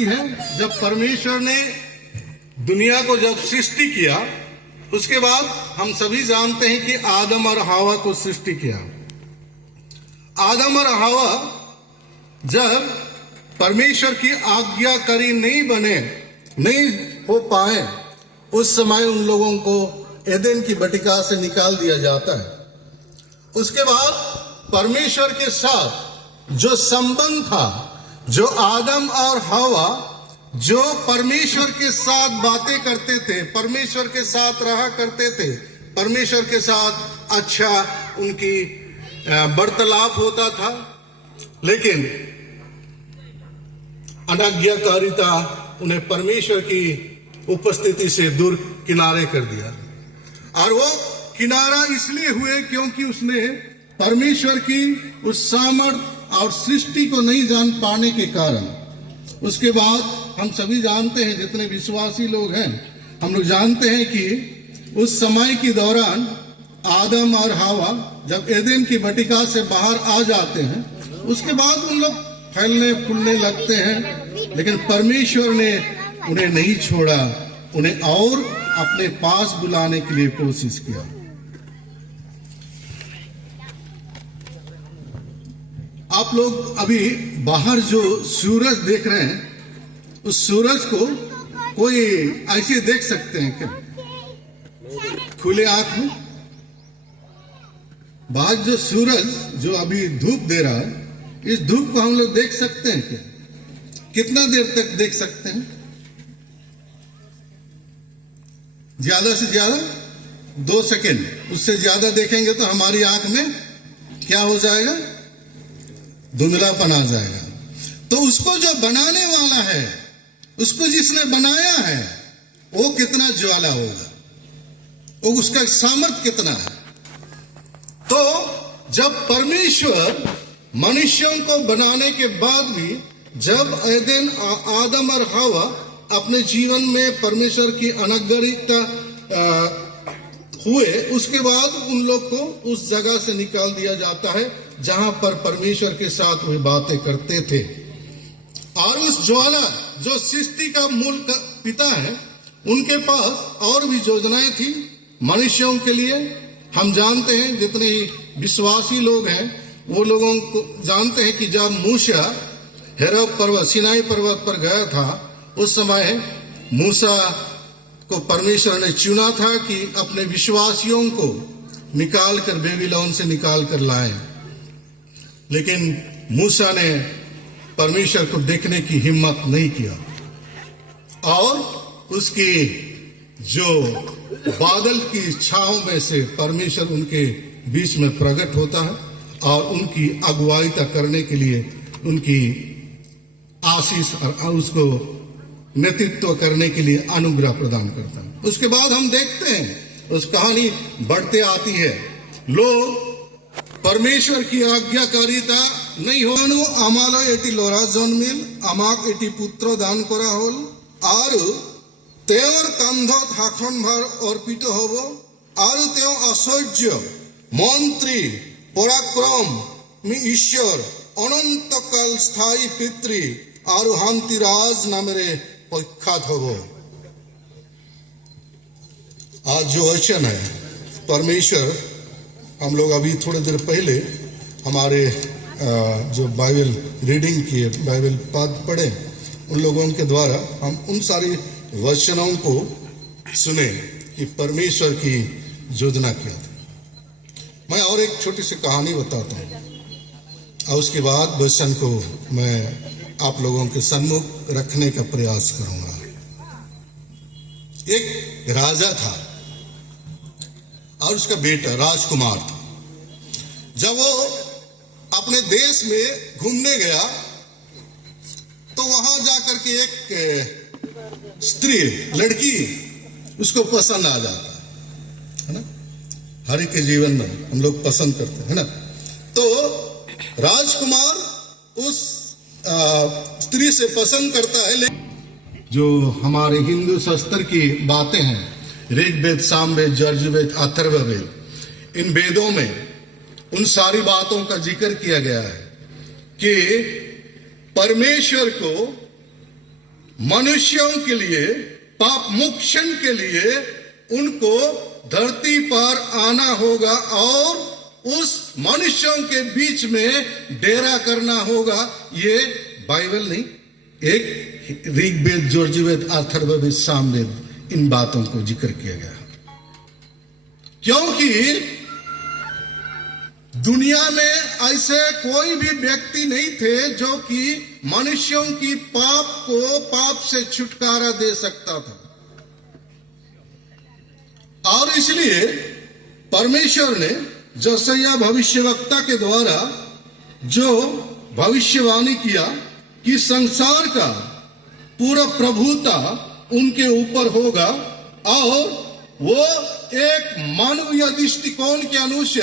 की है, जब परमेश्वर ने दुनिया को जब सृष्टि किया, उसके बाद हम सभी जानते हैं कि आदम और हवा को सृष्टि किया। आदम और हवा जब परमेश्वर की आज्ञाकारी नहीं हो पाए, उस समय उन लोगों को एदेन की बटिका से निकाल दिया जाता है। उसके बाद परमेश्वर के साथ जो संबंध था, जो आदम और हवा जो परमेश्वर के साथ बातें करते थे, परमेश्वर के साथ रहा करते थे, परमेश्वर के साथ अच्छा उनकी वार्तालाप होता था, लेकिन अनाज्ञाकारिता उन्हें परमेश्वर की उपस्थिति से दूर किनारे कर दिया। और वो किनारा इसलिए हुए क्योंकि उसने परमेश्वर की उस सामर्थ और सृष्टि को नहीं जान पाने के कारण। उसके बाद हम सभी जानते हैं, जितने विश्वासी लोग हैं, हम लोग जानते हैं कि उस समय के दौरान आदम और हवा जब एदेन की बटिका से बाहर आ जाते हैं, उसके बाद उन लोग फैलने फूलने लगते हैं, लेकिन परमेश्वर ने उन्हें नहीं छोड़ा, उन्हें और अपने पास बुलाने के लिए कोशिश किया। आप लोग अभी बाहर जो सूरज देख रहे हैं, उस सूरज को कोई ऐसे देख सकते हैं क्या? खुले आंख में बाहर जो सूरज जो अभी धूप दे रहा है, इस धूप को हम लोग देख सकते हैं क्या? कितना देर तक देख सकते हैं? ज्यादा से ज्यादा 2 सेकेंड। उससे ज्यादा देखेंगे तो हमारी आंख में क्या हो जाएगा? धुंधलापन आ जाएगा। तो उसको जो बनाने वाला है, उसको जिसने बनाया है, वो कितना ज्वाला होगा, वो उसका सामर्थ्य कितना है। तो जब परमेश्वर मनुष्यों को बनाने के बाद भी, जब आदम और हवा अपने जीवन में परमेश्वर की अनाज्ञाकारिता हुए, उसके बाद उन लोग को उस जगह से निकाल दिया जाता है जहां पर परमेश्वर के साथ वे बातें करते थे। और उस ज्वाला जो सृष्टि का मूल पिता है, उनके पास और भी योजनाएं थी मनुष्यों के लिए। हम जानते हैं, जितने ही विश्वासी लोग हैं वो लोगों को जानते हैं कि जब मूसा हेरेब पर्वत, सिनाई पर्वत पर गया था, उस समय मूसा को परमेश्वर ने चुना था कि अपने विश्वासियों को निकाल कर बेबीलोन से निकाल कर लाए, लेकिन मूसा ने परमेश्वर को देखने की हिम्मत नहीं किया। और उसकी जो बादल की छांव में से परमेश्वर उनके बीच में प्रकट होता है और उनकी अगुवाईता करने के लिए उनकी आशीष और उसको नेतृत्व करने के लिए अनुग्रह प्रदान करता है। उसके बाद हम देखते हैं उस कहानी बढ़ते आती है। लोग परमेश्वर की आज्ञाकारिता नहीं हो, आमाला एटी लोरा जन्मिल, आमाक एटी पुत्र दान करा होल, और तेवर कांधत हाखन भार अर्पित होबो, और तेव आश्चर्य मंत्री पराक्रम ईश्वर अनंतकाल स्थायी पितृ और हांतिराज नामेरे प्रख्यात होबो। आज जो वचन है परमेश्वर, हम लोग अभी थोड़ी देर पहले हमारे जो बाइबल रीडिंग किए, बाइबल पाठ पढ़े, उन लोगों के द्वारा हम उन सारी वचनों को सुने कि परमेश्वर की योजना क्या थी। मैं और एक छोटी सी कहानी बताता हूँ और उसके बाद वचन को मैं आप लोगों के सम्मुख रखने का प्रयास करूंगा। एक राजा था और उसका बेटा राजकुमार था। जब वो अपने देश में घूमने गया तो वहां जाकर के एक स्त्री, लड़की उसको पसंद आ जाता है ना। हर एक के जीवन में हम लोग पसंद करते हैं ना। तो राजकुमार उस स्त्री से पसंद करता है, लेकिन जो हमारे हिंदू शास्त्र की बातें हैं, ऋग्वेद, सामवेद, यजुर्वेद, अथर्ववेद, इन वेदों में उन सारी बातों का जिक्र किया गया है कि परमेश्वर को मनुष्यों के लिए, पाप मोक्षण के लिए उनको धरती पर आना होगा और उस मनुष्यों के बीच में डेरा करना होगा। ये बाइबल नहीं, एक ऋग्वेद, यजुर्वेद, अथर्ववेद, सामवेद, इन बातों को जिक्र किया गया। क्योंकि दुनिया में ऐसे कोई भी व्यक्ति नहीं थे जो कि मनुष्यों की पाप से छुटकारा दे सकता था। और इसलिए परमेश्वर ने जसैया भविष्यवक्ता के द्वारा जो भविष्यवाणी किया कि संसार का पूरा प्रभुता उनके ऊपर होगा और वो एक मानवीय दृष्टिकोण के अनुसार